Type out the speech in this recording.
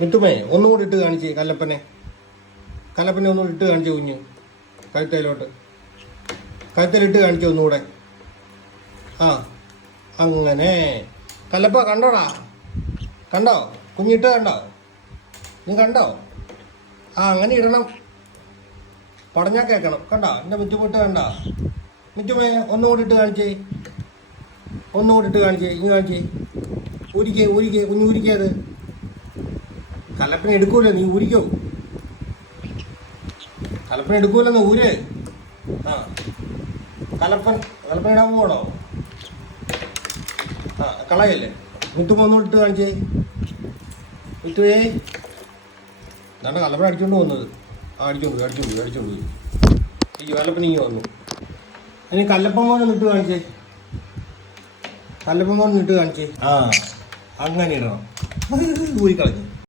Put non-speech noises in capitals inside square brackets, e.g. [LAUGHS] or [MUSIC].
മിത്തുമേ ഒന്നും കൂടി ഇട്ട് കാണിച്ചേ കല്ലപ്പനെ. കല്ലപ്പനെ ഒന്നും ഇട്ട് കാണിച്ചു കുഞ്ഞ്. കഴുത്തയിലോട്ട് കഴുത്തലിട്ട് കാണിച്ചു ഒന്നുകൂടെ. ആ അങ്ങനെ. കല്ലപ്പ കണ്ടോടാ? കണ്ടോ? കുഞ്ഞിട്ട് കണ്ടോ? നീ കണ്ടോ? ആ അങ്ങനെ ഇടണം. പടഞ്ഞാൽ കേൾക്കണം. കണ്ടോ? എന്റെ മിറ്റുമിട്ട് കണ്ടോ? മിറ്റുമേ ഒന്നുകൂടി ഇട്ട് കാണിച്ചേ. ഒന്നുകൂടി ഇട്ട് കാണിച്ചേ. ഇങ്ങ് കാണിച്ചേ. ഊരിക്കേ ഊരിക്കേ കുഞ്ഞു ഊരിക്കേ അത്. കലപ്പന എടുക്കൂല നീ ഊരിക്കോ. കലപ്പന എടുക്കൂലെന്ന് ഊര്. ആ. കലപ്പൻ കലപ്പന ഇടാൻ പോകണോ ആ കളയല്ലേ? മുത്തു പോന്നോട്ട് ഇട്ട് കാണിച്ചേ. മുത്തുവേ എന്താണ് കലപ്പന അടിച്ചോണ്ട് പോകുന്നത് ആ അടിച്ചോണ്ട് അടിച്ചോണ്ട് അടിച്ചോണ്ട് ഈ കലപ്പന ഇങ്ങനെ വന്നു. അതിന് കല്ലപ്പൻ മോനെ ഇട്ട് കാണിച്ചേ. കല്ലപ്പൻ മോനെ ഇട്ട് കാണിച്ചേ. ആ. അങ്ങനെ ഇടണം. [LAUGHS] ഊരി കളഞ്ഞു